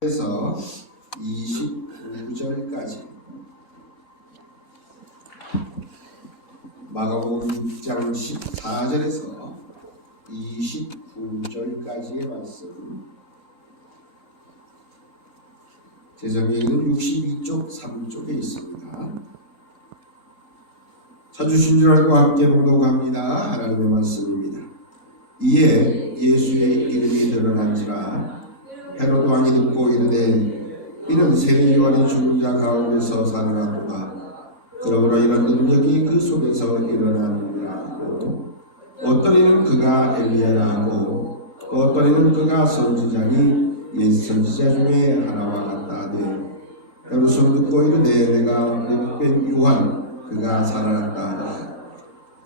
에서 29절까지 마가복음 6장 14절에서 29절까지의 말씀, 제성경에는 62쪽 3쪽에 있습니다. 찾으신 줄 알고 함께 봉독합니다. 하나님의 말씀입니다. 이에 예수의 이름이 드러난지라 헤롯 왕이 듣고 이르되 이는 세례 요한이 죽은 자 가운데서 살아났도다. 그러므로 이런 능력이 그 속에서 일어나느니라 하고, 어떤 이는 그가 엘리야라 하고, 어떤 이는 그가 선지자니 옛 선지자 중에 하나와 같다 하되, 헤롯은 듣고 이르되 내가 목된 요한 그가 살아났다 하더라.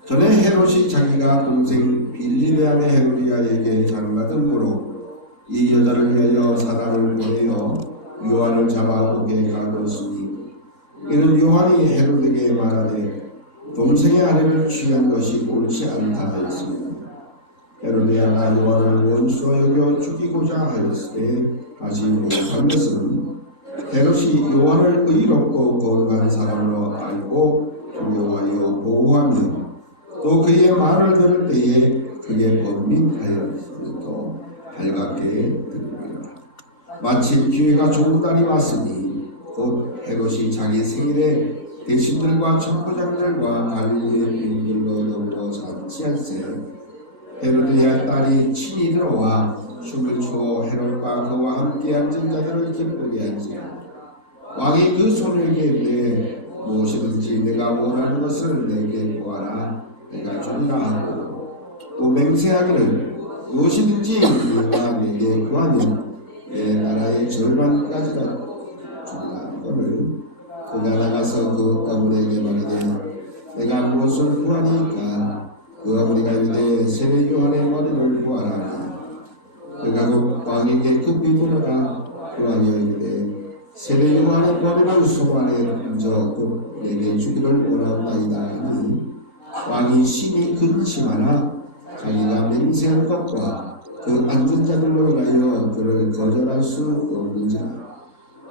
전에 헤롯이 자기가 동생 빌리베암의 헤로디아에게 장가들므로 이 여자를 위하여 사람을 보내어 요한을 잡아오게 가뒀으니, 이는 요한이 헤롯에게 말하되 동생의 아내를 취한 것이 옳지 않다 하였습니다. 헤로디아가 요한을 원수로 여겨 죽이고자 하였으되 하지 못한 것은 헤롯이 요한을 의롭고 거룩한 사람으로 알고 두려워하여 보호하며 또 그의 말을 들을 때에 그게 범민하였음에도 달갑게 들으리라. 마침 기회가 좋은 날이 왔으니 곧 헤롯이 자기 생일에 대신들과 첩부장들과 갈릴리의 주민들로 더불어 잔치할세. 헤로디아 딸이 친히 들어와 춤을 추어 헤롯과 그와 함께 앉은 자들을 기쁘게 한지라. 왕이 그 소녀에게 이르되 무엇이든지 내가 원하는 것을 내게 구하라 내가 주리라 하고, 또 맹세하기를 무엇이든지 내가 내게 구하면 내 나라의 절반까지라도 주라 하거늘. 그가 나가서 그 어머니에게 말하되 내가 무엇을 구하니까? 그 어머니가 이르되 세례 요한의 머리를 구하라. 그가 곧 왕에게 급히 보내라. 그 왕이 이르되 세례 요한의 머리를 손 안에 얹어 곧 내게 주기를 원하옵나이다 하니, 왕이 심히 근심하나 자기가 맹세한 것과 그 앉은 자들로 인하여 그를 거절할 수 없는지라.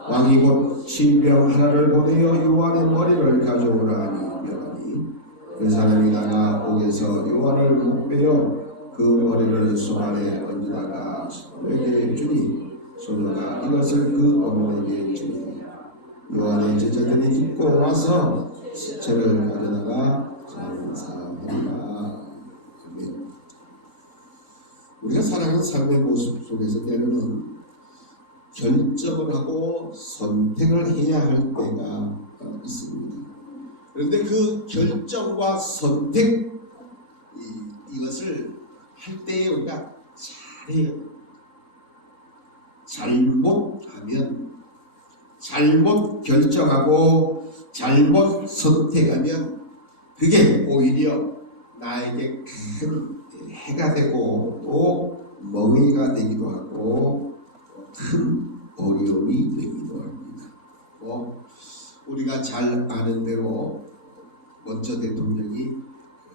왕이 곧 신병 하나를 보내어 요한의 머리를 가져오라 하니 명하니, 그 사람이 나가 옥에서 요한을 못 빼어 그 머리를 손 안에 얹다가 소녀에게 주니, 소녀가 이것을 그 어머니에게 주니, 요한의 제자들이 듣고 와서 시체를 가져다가 장사하니라. 아멘. 우리가 살아가는 삶의 모습 속에서 때로는 결정을 하고 선택을 해야 할 때가 있습니다. 그런데 그 결정과 선택, 이것을 할 때에 우리가 잘해요. 잘못하면, 잘못 결정하고 잘못 선택하면 그게 오히려 나에게 큰 해가 되고 또 멍해가 되기도 하고 큰 어려움이 되기도 합니다. 우리가 잘 아는 대로 먼저 대통령이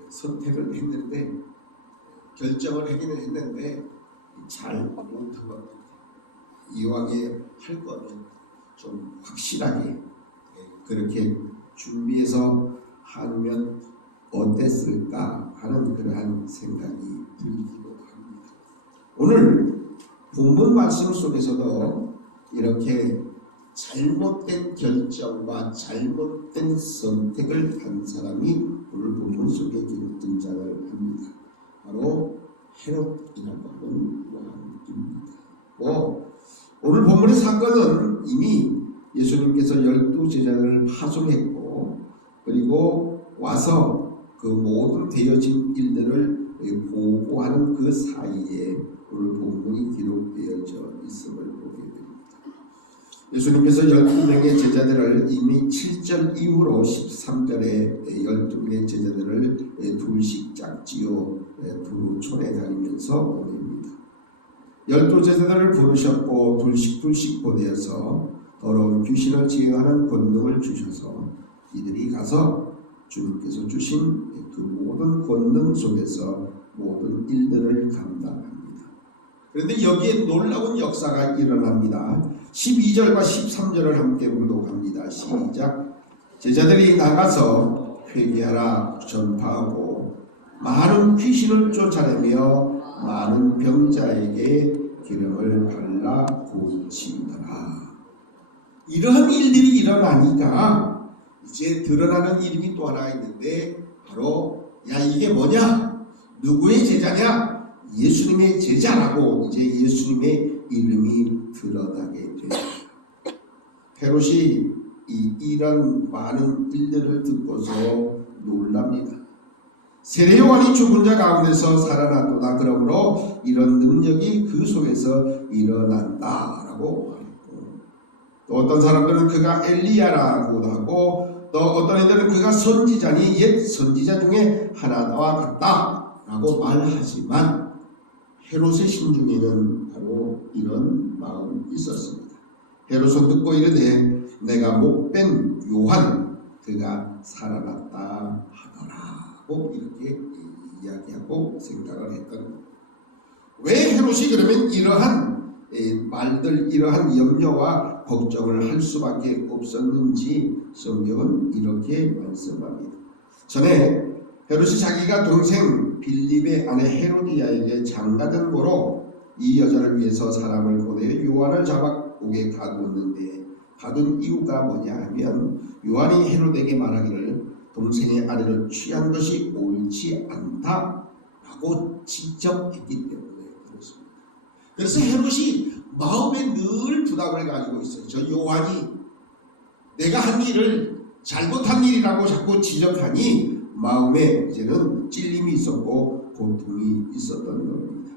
선택을 했는데, 결정을 하기는 했는데 잘 못한 것 같아요. 이왕에 할 거는 좀 확실하게 그렇게 준비해서 하면 어땠을까 하는 그러한 생각이 들기도 합니다. 오늘 본문 말씀 속에서도 이렇게 잘못된 결정과 잘못된 선택을 한 사람이 오늘 본문 속에 기록 등장을 합니다. 바로 헤롯이라고 하는 왕입니다. 오늘 본문의 사건은 이미 예수님께서 12제자들을 파송했고, 그리고 와서 그 모든 되어진 일들을 보고하는 그 사이에 오늘 본문이 기록되어져 있음을 보게 됩니다. 예수님께서 12명의 제자들을 이미 7절 이후로 13절에 12명의 제자들을 둘씩 짝지어 두 촌에 다니면서 보냅니다. 12제자들을 부르셨고 둘씩 보내어서 더러운 귀신을 제어하는 권능을 주셔서 이들이 가서 주님께서 주신 그 모든 권능 속에서 모든 일들을 감당합니다. 그런데 여기에 놀라운 역사가 일어납니다. 12절과 13절을 함께 봉독합니다. 시작. 제자들이 나가서 회개하라 전파하고 많은 귀신을 쫓아내며 많은 병자에게 기름을 발라 고치더라. 이러한 일들이 일어나니까 이제 드러나는 이름이 또 하나 있는데 바로 야 이게 뭐냐? 누구의 제자냐? 예수님의 제자라고 이제 예수님의 이름이 드러나게 됩니다. 헤롯이 이런 많은 일들을 듣고서 놀랍니다. 세례 요한이 죽은 자 가운데서 살아났도다. 그러므로 이런 능력이 그 속에서 일어난다라고 말했고, 또 어떤 사람들은 그가 엘리야라고도 하고, 또 어떤 애들은 그가 선지자니 옛 선지자 중에 하나와 같다라고 말하지만 헤롯의 심중에는 바로 이런 마음이 있었습니다. 헤롯은 듣고 이르되 내가 목뺀 요한 그가 살아났다 하더라고 이렇게 이야기하고 생각을 했던 겁니다. 왜 헤롯이 그러면 이러한 말들 이러한 염려와 걱정을 할 수밖에 없었는지 성경은 이렇게 말씀합니다. 전에 헤롯이 자기가 동생 빌립의 아내 헤로디아에게 장가든 고로 이 여자를 위해서 사람을 보내 요한을 잡아오게 가두었는데 가둔 이유가 뭐냐 하면 요한이 헤롯에게 말하기를 동생의 아내를 취한 것이 옳지 않다라고 지적했기 때문에 그렇습니다. 그래서 헤롯이 마음에 늘 부담을 가지고 있어요. 저 요한이 내가 한 일을 잘못한 일이라고 자꾸 지적하니 마음에 이제는 찔림이 있었고 고통이 있었던 겁니다.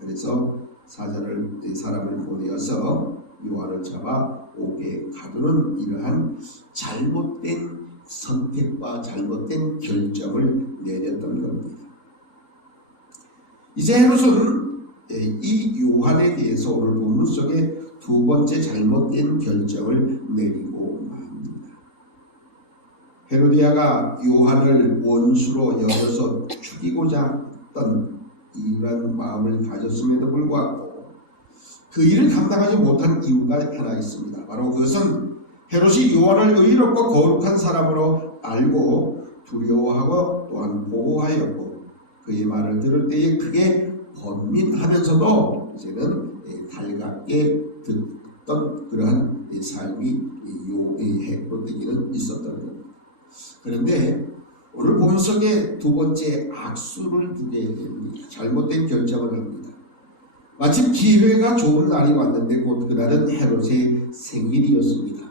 그래서 사람을 보내어서 요한을 잡아 오게 가두는 이러한 잘못된 선택과 잘못된 결정을 내렸던 겁니다. 이제 헤롯은 이 요한에 대해서 오늘 본문 속에 두 번째 잘못된 결정을 내리고 맙니다. 헤로디아가 요한을 원수로 여겨서 죽이고자 했던 이러한 마음을 가졌음에도 불구하고 그 일을 감당하지 못한 이유가 하나 있습니다. 바로 그것은 헤롯이 요한을 의롭고 거룩한 사람으로 알고 두려워하고 또한 보호하였고 그의 말을 들을 때에 크게 번민하면서도 이제는 달갑게 듣던 그러한 삶이 헤롯에게는 있었던 겁니다. 그런데 오늘 본문 속에 두 번째 악수를 두게 됩니다. 잘못된 결정을 합니다. 마침 기회가 좋은 날이 왔는데 곧 그날은 헤롯의 생일이었습니다.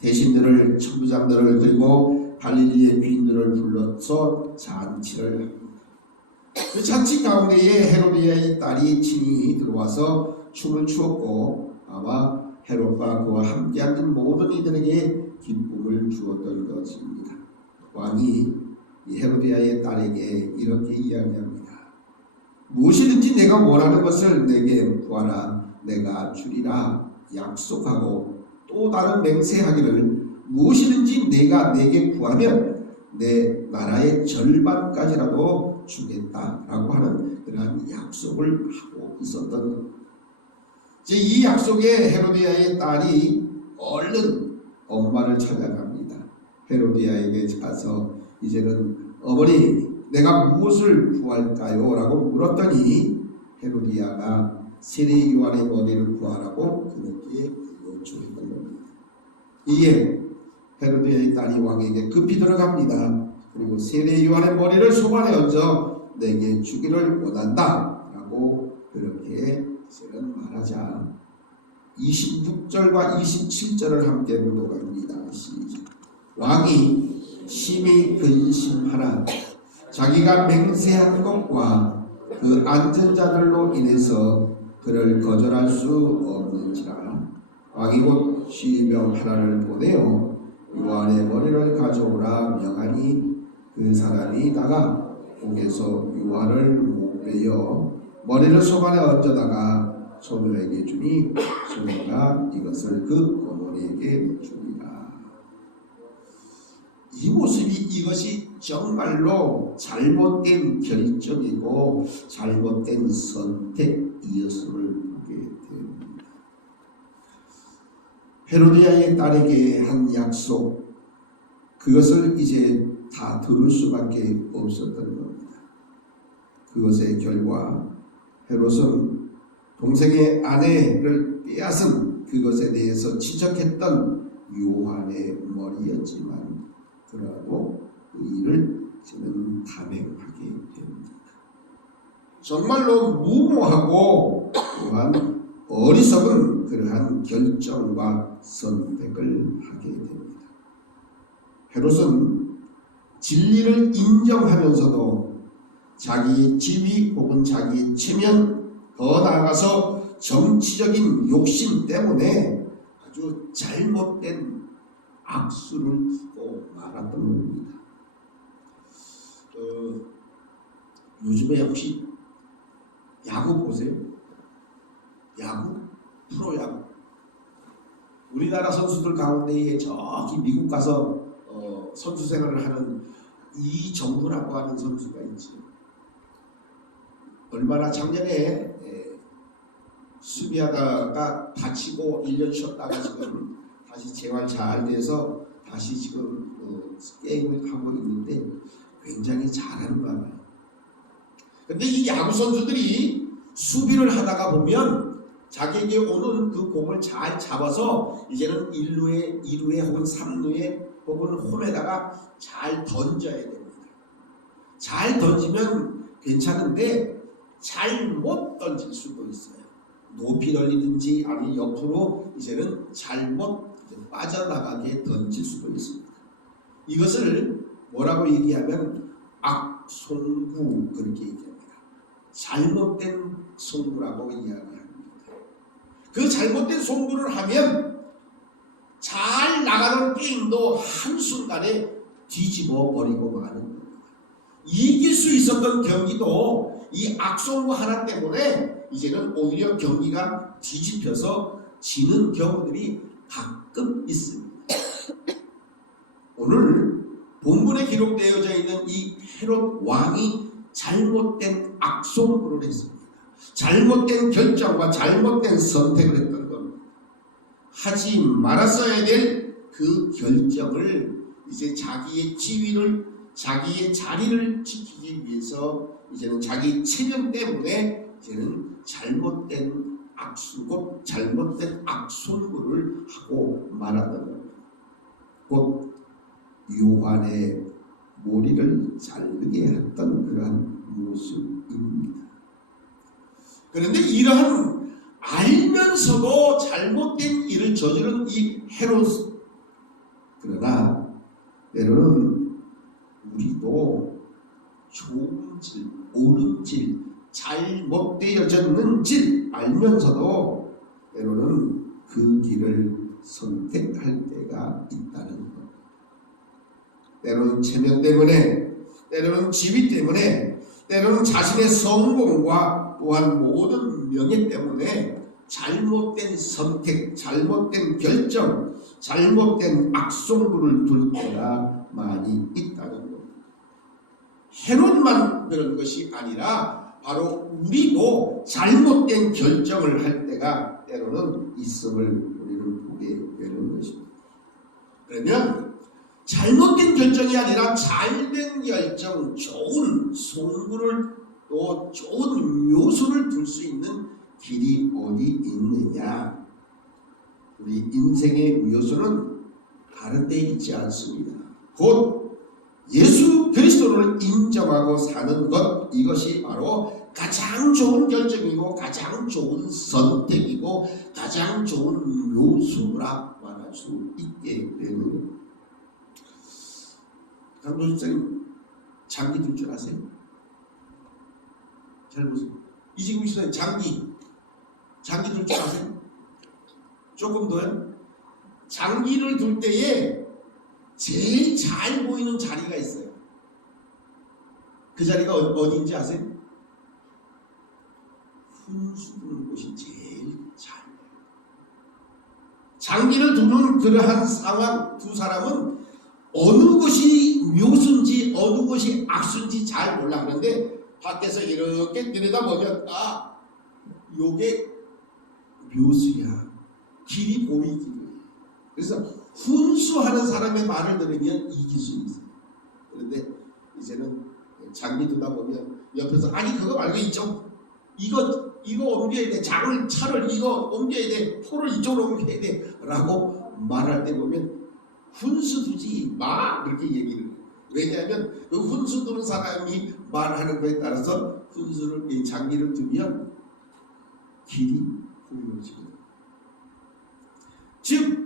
대신들을 천부장들을 그리고 갈릴리의 귀인들을 불러서 잔치를 합니다. 그 잔치 가운데에 헤로디아의 딸이 친히 들어와서 춤을 추었고 아마 헤롯과 그와 함께 앉은 모든 이들에게 기쁨을 주었던 것입니다. 왕이 헤로디아의 딸에게 이렇게 이야기합니다. 무엇이든지 내가 원하는 것을 내게 구하라. 내가 주리라 약속하고 또 다른 맹세하기를 무엇이든지 내가 내게 구하면 내 나라의 절반까지라도 주겠다라고 하는 그러한 약속을 하고 있었던 겁니다. 이제 이 약속에 헤로디아의 딸이 얼른 엄마를 찾아갑니다. 헤로디아에게 가서 이제는 어머니 내가 무엇을 구할까요? 라고 물었더니 헤로디아가 세례 요한의 머리를 구하라고 그렇게 요청했던 겁니다. 이에 헤로디아의 딸이 왕에게 급히 들어갑니다. 그리고 세례 요한의 머리를 손안에 얹어 내게 주기를 원한다 라고 그렇게 저는 말하자 26절과 27절을 함께 봉독합니다. 왕이 심히 근심하나 자기가 맹세한 것과 그 앉은 자들로 인해서 그를 거절할 수 없는지라 왕이 곧 시병 하나를 보내어 요한의 머리를 가져오라 명하니 그 사람이 나가 옥에서 요한을 목베어 머리를 손안에 얹어다가 소녀에게 주니 소녀가 이것을 그 어머니에게 주니라. 이 모습이 이것이 정말로 잘못된 결정이고 잘못된 선택이었음을 보게 됩니다. 헤로디아의 딸에게 한 약속, 그것을 이제 다 들을 수밖에 없었던 겁니다. 그것의 결과 헤롯은 동생의 아내를 빼앗은 그것에 대해서 지적했던 요한의 머리였지만 그러고 그 일을 저는 감행하게 됩니다. 정말로 무모하고 또한 어리석은 그러한 결정과 선택을 하게 됩니다. 헤롯은 진리를 인정하면서도 자기의 지위 혹은 자기의 체면, 더 나아가서 정치적인 욕심 때문에 아주 잘못된 악수를 두고 말았던 겁니다. 요즘에 혹시 야구 보세요? 야구? 프로야구. 우리나라 선수들 가운데에 저기 미국 가서 선수 생활을 하는 이정구라고 하는 선수가 있지. 얼마나 작년에 수비하다가 다치고 1년 쉬었다가 지금 다시 재활 잘 돼서 다시 지금 게임을 하고 있는데 굉장히 잘하는가 봐요. 근데 이 야구 선수들이 수비를 하다가 보면 자기에게 오는 그 공을 잘 잡아서 이제는 1루에, 2루에 혹은 3루에 혹은 홈에다가 잘 던져야 됩니다. 잘 던지면 괜찮은데 잘못 던질 수도 있어요. 높이 돌리든지 아니면 옆으로 이제는 잘못 빠져나가게 던질 수도 있습니다. 이것을 뭐라고 얘기하면 악송구 그렇게 얘기합니다. 잘못된 송구라고 이야기합니다. 그 잘못된 송구를 하면 잘 나가는 게임도 한순간에 뒤집어 버리고 마는 겁니다. 이길 수 있었던 경기도 이 악송구 하나 때문에 이제는 오히려 경기가 뒤집혀서 지는 경우들이 가끔 있습니다. 오늘 본문에 기록되어져 있는 이 헤롯 왕이 잘못된 악송구를 했습니다. 잘못된 결정과 잘못된 선택을 했던 겁니다. 하지 말았어야 될 그 결정을 이제 자기의 지위를, 자기의 자리를 지키기 위해서 이제는 자기 체면 때문에 이제는 잘못된 악수, 잘못된 악송구를 하고 말았던 겁니다. 곧 요한의 머리를 자르게 했던 그러한 모습입니다. 그런데 이러한 알면서도 잘못된 일을 저지른 이 헤롯, 그러나 때로는 우리도 좋은 질, 옳은 질, 잘못되어졌는 질 알면서도 때로는 그 길을 선택할 때가 있다는 것. 때로는 체면 때문에, 때로는 지위 때문에, 때로는 자신의 성공과 또한 모든 명예 때문에 잘못된 선택, 잘못된 결정, 잘못된 악송구를 둘 때가 많이 있다는 겁니다. 헤롯만 그런 것이 아니라 바로 우리도 잘못된 결정을 할 때가 때로는 있음을 우리는 보게 되는 것입니다. 그러면 잘못된 결정이 아니라 잘된 결정, 좋은 송구를 또 좋은 묘수를 둘 수 있는 길이 어디 있느냐? 우리 인생의 묘수는 다른 데 있지 않습니다. 곧 예수 그리스도를 인정하고 사는 것, 이것이 바로 가장 좋은 결정이고 가장 좋은 선택이고 가장 좋은 묘수라 말할 수 있게 되는 겁니다. 강도집사님 장기 들 줄 아세요? 잘 보세요. 이지금 시대에 장기 들 줄 아세요? 조금 더요. 장기를 둘 때에 제일 잘 보이는 자리가 있어요. 그 자리가 어디인지 아세요? 훈수 두는 곳이 제일 잘 보여요. 장기를 두는 그러한 상황, 두 사람은 어느 것이 묘수인지 어느 것이 악수인지 잘 몰라. 그런데 밖에서 이렇게 들여다보면 요게 묘수야. 길이 보이기. 그래서 훈수하는 사람의 말을 들으면 이길 수 있어요. 그런데 이제는 장비 두다 보면 옆에서 아니 그거 말고 이쪽 이거 옮겨야 돼, 차를 이거 옮겨야 돼, 포를 이쪽으로 옮겨야 돼 라고 말할 때 보면 훈수 두지 마 그렇게 얘기를 해요. 왜냐하면 그 훈수 두는 사람이 말하는 거에 따라서 훈수를 이 장비를 두면 길이 보이어지거든요. 즉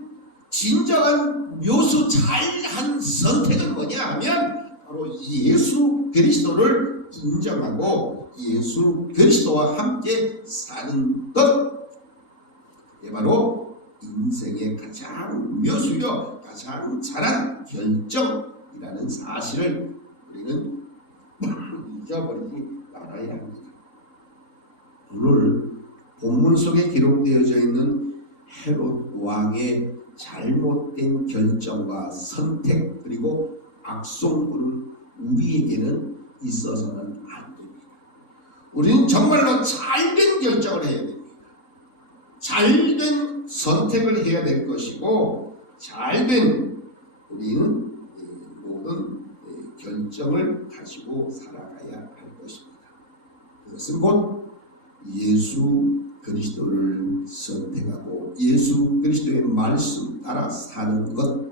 진정한 묘수 잘한 선택은 뭐냐 하면 바로 예수 그리스도를 인정하고 예수 그리스도와 함께 사는 것, 이게 바로 인생의 가장 묘수요 가장 잘한 결정이라는 사실을 우리는 잊어버리지 말아야 합니다. 오늘 본문 속에 기록되어져 있는 헤롯 왕의 잘못된 결정과 선택 그리고 악송구는 우리에게는 있어서는 안 됩니다. 우리는 정말로 잘된 결정을 해야 됩니다. 잘된 선택을 해야 될 것이고 잘된 우리는 모든 결정을 가지고 살아가야 할 것입니다. 그것은 곧 예수 그리스도를 선택하고 예수 그리스도의 말씀 따라 사는 것,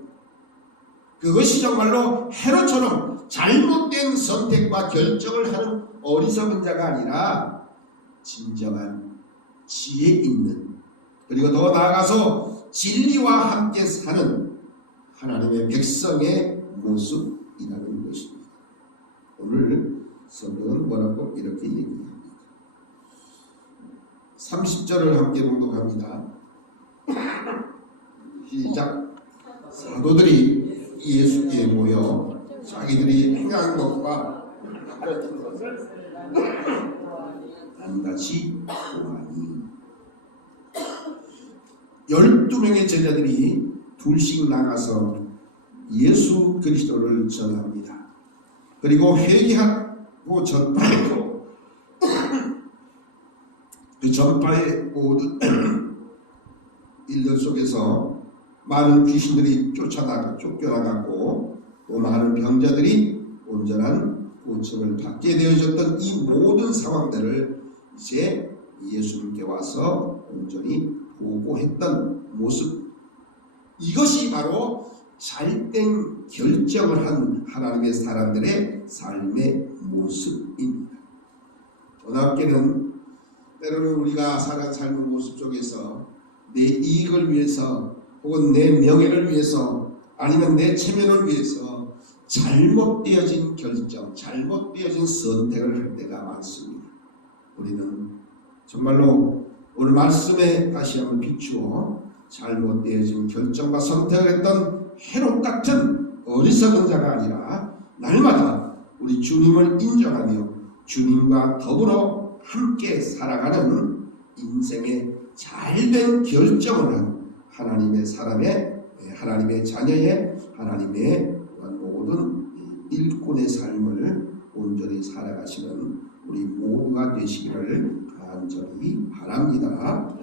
그것이 정말로 헤롯처럼 잘못된 선택과 결정을 하는 어리석은 자가 아니라 진정한 지혜 있는, 그리고 더 나아가서 진리와 함께 사는 하나님의 백성의 모습이라는 것입니다. 오늘 성경은 뭐라고 이렇게 얘기합니다. 30절을 함께 봉독합니다. 시작. 사도들이 예수께 모여 자기들이 행한 것과 가르친 것을 반드시 보아니, 12명의 제자들이 둘씩 나가서 예수 그리스도를 전합니다. 그리고 회개하고 전파했고 그 전파의 모든 일들 속에서 많은 귀신들이 쫓겨나갔고 또 많은 병자들이 온전한 고침을 받게 되어졌던 이 모든 상황들을 이제 예수님께 와서 온전히 보고했던 모습, 이것이 바로 잘된 결정을 한 하나님의 사람들의 삶의 모습입니다. 고맙게는 때로는 우리가 살아가는 삶의 모습 속에서 내 이익을 위해서 혹은 내 명예를 위해서 아니면 내 체면을 위해서 잘못되어진 결정, 잘못되어진 선택을 할 때가 많습니다. 우리는 정말로 오늘 말씀에 다시 한번 비추어 잘못되어진 결정과 선택을 했던 헤롯 같은 어리석은 자가 아니라 날마다 우리 주님을 인정하며 주님과 더불어 함께 살아가는 인생의 잘된 결정을 한 하나님의 사람의, 하나님의 자녀의, 하나님의 모든 일꾼의 삶을 온전히 살아가시는 우리 모두가 되시기를 간절히 바랍니다.